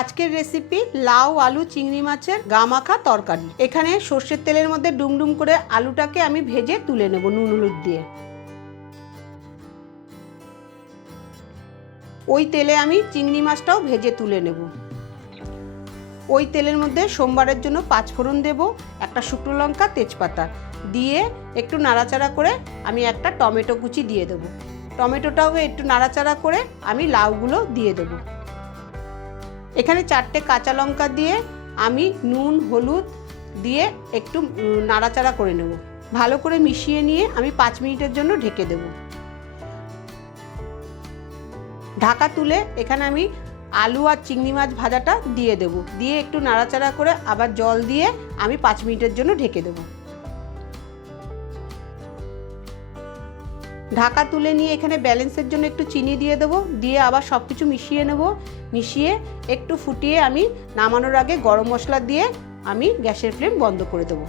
আজকের রেসিপি লাউ, আলু, চিংড়ি মাছের গা মাখা তরকারি। এখানে সর্ষের তেলের মধ্যে ডুমডুম করে আলুটাকে আমি ভেজে তুলে নেব নুন হলুদ দিয়ে। ওই তেলে আমি চিংড়ি মাছটাও ভেজে তুলে নেব। ওই তেলের মধ্যে সোমবারের জন্য পাঁচ ফোড়ন দেব, একটা শুকনো লঙ্কা, তেজপাতা দিয়ে একটু নাড়াচাড়া করে আমি একটা টমেটো কুচি দিয়ে দেবো। টমেটোটাও একটু নাড়াচাড়া করে আমি লাউগুলো দিয়ে দেবো। এখানে চারটে কাঁচা লঙ্কা দিয়ে আমি নুন, হলুদ দিয়ে একটু নাড়াচাড়া করে নেব। ভালো করে মিশিয়ে নিয়ে আমি পাঁচ মিনিটের জন্য ঢেকে দেব। ঢাকা তুলে এখানে আমি আলু আর চিংড়ি মাছ ভাজাটা দিয়ে দেব। দিয়ে একটু নাড়াচাড়া করে আবার জল দিয়ে আমি পাঁচ মিনিটের জন্য ঢেকে দেবো। ঢাকা তুলে নিয়ে এখানে ব্যালেন্সের জন্য একটু চিনি দিয়ে দেবো, দিয়ে আবার সব কিছু মিশিয়ে নেব। মিশিয়ে একটু ফুটিয়ে আমি নামানোর আগে গরম মশলা দিয়ে আমি গ্যাসের ফ্লেম বন্ধ করে দেবো।